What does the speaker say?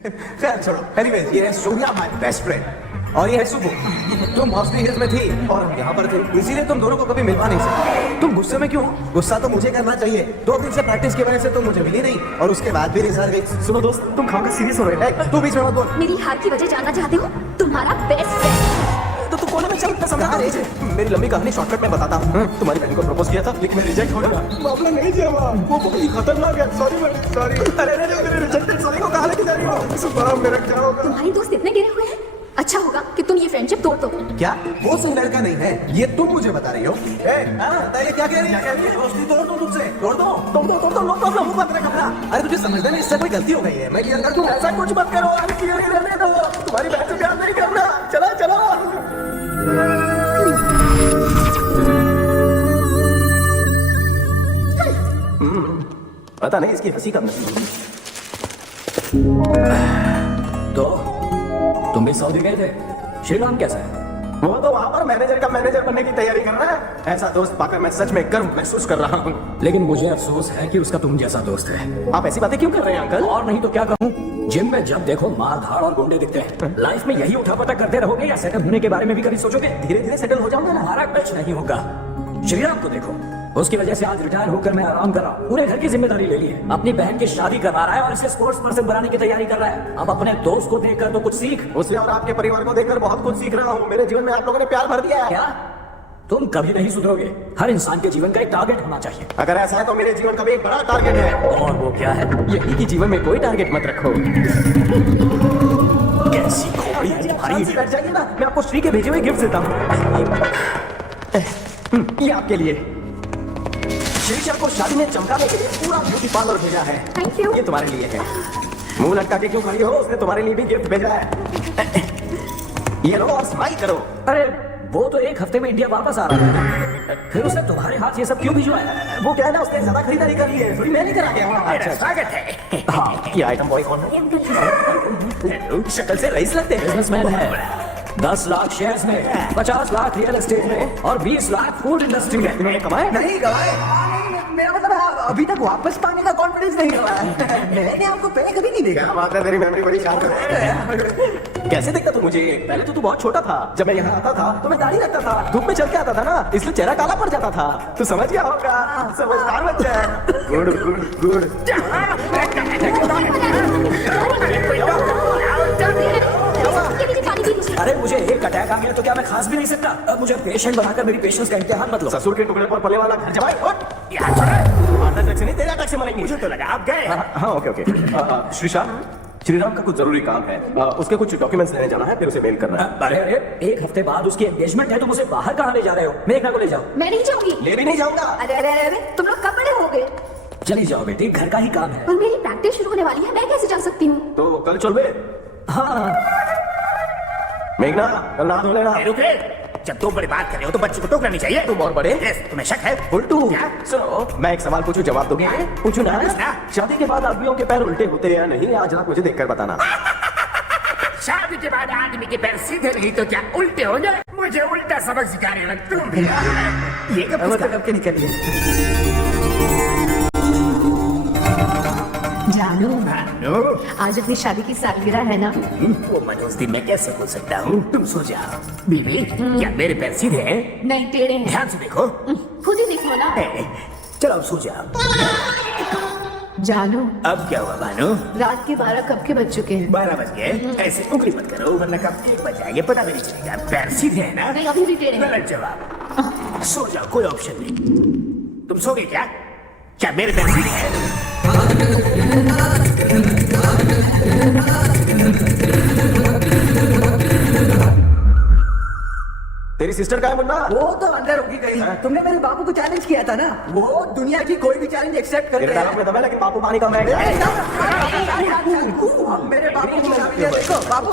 खैर छोड़ो। एनीवेज ये है सूर्या माय बेस्ट फ्रेंड और ये है सुबु। तुम हॉस्टल हिल्स में थी और हम यहाँ पर थे, इसीलिए तुम दोनों को कभी मिलवा नहीं सकते। तुम गुस्से में क्यों? गुस्सा तो मुझे करना चाहिए। 2 दिन से प्रैक्टिस की वजह से तुम मुझे मिली नहीं और उसके बाद भी रिजर्व गई। सुनो दोस्त, तुम खाकर सीरियस हो रहे हो। तू बीच में मत बोल। मेरी हार की वजह जानना चाहते हो? तुम्हारा बेस्ट फ्रेंड। तो तू कोने में चल, मैं समझा रही। मेरी लंबी कहानी शॉर्टकट में बताता हूँ। तुम्हारी बहन को प्रपोज किया था लेकिन मैं रिजेक्ट हो गया। मामला नहीं किया वो बहुत ही खतरनाक है। Sorry madam, sorry. अरे मेरे रिजेक्टेड सॉरी को कहाँ लेके जा रही हो? सुबह मेरा क्या होगा? तुम्हारे दोस्त इतने गिरे हुए हैं, अच्छा होगा कि तुम ये फ्रेंडशिप तोड़ दो। क्या वो सही लड़का नहीं है? ये तुम मुझे बता रही हो? पहले क्या कह रही है? दोस्ती तोड़ दो तुमसे, तोड़ दो, तोड़ दो, नो प्रॉब्लम, मुंह बंद रख अपना। अरे तुझे समझने में इससे कोई गलती हो गई है, मैं क्लियर कर दूं। ऐसा कुछ मत करो, अरे क्लियर ही रहने दो। तुम्हारी बहन से प्यार नहीं करना। चलो चलो। पता नहीं इसकी हंसी कब नसीब। तो तुम भी सऊदी गए थे? श्रीराम कैसा है? वो तो वहाँ पर मैनेजर का मैनेजर बनने की तैयारी कर रहा है। ऐसा दोस्त पाकर मैं सच में गर्व महसूस कर रहा हूँ। लेकिन मुझे अफसोस है कि उसका तुम जैसा दोस्त है। आप ऐसी बातें क्यों कर रहे हैं अंकल? और नहीं तो क्या कहूँ, जिम में जब देखो मार धाड़ और गुंडे दिखते हैं। लाइफ में यही उठापटक करते रहोगे या सेटल होने के बारे में भी कभी सोचोगे? धीरे धीरे सेटल हो जाऊंगा ना। हमारा कुछ नहीं होगा। श्रीराम को देखो, उसकी वजह से आज रिटायर होकर मैं आराम कर रहा हूँ। पूरे घर की जिम्मेदारी ले ली है, अपनी बहन की शादी करवा रहा है और इसे स्पोर्ट्स पर्सन बनाने की तैयारी कर रहा है। अब अपने दोस्त को देखकर तो कुछ सीख। उसे और आपके परिवार को देखकर बहुत कुछ सीख रहा हूँ। मेरे जीवन में आप लोगों ने प्यार भर दिया है। क्या तुम कभी नहीं सुधरोगे? हर इंसान के जीवन का एक टारगेट होना चाहिए। अगर ऐसा है तो मेरे जीवन का भी एक बड़ा टारगेट है। और वो क्या है? यही कि जीवन में कोई टारगेट मत रखो। कैसी खोपड़ी है तुम्हारी? बैठ जाइए ना, मैं आपको श्री के भेजे हुए गिफ्ट देता हूँ। ये आपके लिए। श्रीशा को शादी में चमकाने के लिए पूरा ब्यूटी पार्लर भेजा है। Thank you. ये तुम्हारे लिए है। मुंह लटका के क्यों खड़ी हो? उसने तुम्हारे लिए भी गिफ्ट भेजा है। ये लो और स्माइल करो। अरे वो तो 1 हफ्ते में इंडिया वापस आ रहा है, फिर उसने तुम्हारे हाथ ये सब क्यों भिजवाया? वो क्या है ना, उसने ज्यादा खरीदारी कर ली है, थोड़ी मैं नहीं करा गया। अच्छा, स्वागत है। हाँ, ये आइटम बॉय कौन है? शक्ल से रईस लगते हैं। बिजनेसमैन है, 10 लाख शेयर्स में, 50 लाख रियल एस्टेट में और 20 लाख फूड इंडस्ट्री में। इन्होंने कमाए? नहीं कमाए। मेरा मतलब अभी तक वापस पाने का कॉन्फिडेंस नहीं हुआ है। मैंने आपको पहले कभी नहीं देखा। बात है, तेरी मेमोरी बड़ी शार्प है। कैसे देखता तू मुझे? पहले तो तू बहुत छोटा था। जब मैं यहाँ आता था तो मैं दाढ़ी रखता था, धूप में चल के आता था ना, इसलिए चेहरा काला पड़ जाता था। तू समझ गया होगा, समझदार बच्चा है। Good good good. अरे मुझे एक अटैक आ गया तो क्या मैं खास भी नहीं सकता? अब मुझे पेशेंट बनाकर मेरी पेशेंस का इम्तिहान मत लो। ससुर के टुकड़े पर पले वाला घर जमाई। से नहीं, तेरा टैक्स से मरेंगे। मुझे तो लगा आप गए। हाँ ओके ओके। श्रीशा, श्रीराम का कुछ जरूरी काम है, उसके कुछ डॉक्यूमेंट्स लेने जाना है, फिर उसे मेल करना है। अरे अरे 1 हफ्ते बाद उसकी एंगेजमेंट है, तुम उसे बाहर कहाँ ले जा रहे हो? मेघना को ले जाओ। मैं नहीं जाऊंगी। ले भी नहीं जाऊंगा। अरे अरे अरे, तुम लोग कब बड़े हो गए? चली जाओ बेटी, घर का ही काम है। और मेरी प्रैक्टिस शुरू होने वाली है, मैं कैसे जा सकती हूँ? तो कल चल बे। हाँ मेघना, कल नहा धो लेना। रुके, जब तुम बड़ी बात कर रहे हो तो बच्चे को टोकना नहीं चाहिए। तुम और बड़े? यस, तुम्हें शक है? उल्टू। क्या? सुनो, मैं एक सवाल पूछूं, जवाब दोगे? पूछू ना? पूछना। शादी के बाद आदमियों के पैर उल्टे होते हैं या नहीं? आज रात मुझे देखकर बताना। शादी के बाद आदमी के पैर सीधे नहीं तो क्या उल्टे हो जाए? मुझे उल्टा सबक सिखा रहे हो तुम भी। ये कब पूछता? कब के निकलिए? जानू, नो, आज अपनी शादी की सालगिरह है ना? वो मनोज दिन में कैसे बोल सकता हूँ? तुम सो जाओ। बीवी, क्या मेरे पैर सीधे हैं? नहीं, टेढ़े हैं। ध्यान से देखो। खुद ही देखो ना। चलो अब सो जाओ। जानू, अब क्या हुआ भानु? रात के 12 कब के बज चुके हैं? 12 बज गए। ऐसे उंगली मत करो वरना कब 1 बज जाएंगे पता भी नहीं चलेगा। पैर सीधे है ना? नहीं, अभी भी टेढ़े हैं। गलत जवाब। सो जाओ, कोई ऑप्शन नहीं। तुम सोगे क्या? क्या मेरे पैर सीधे हैं? तेरी सिस्टर का है मुन्ना? वो तो अंदर होगी कहीं। तुमने मेरे बापू को चैलेंज किया था ना, वो दुनिया की कोई भी चैलेंज एक्सेप्ट करते तेरे में दम है, लेकिन बापू पानी का मैं हैं। मेरे बापू को देखो बाबू।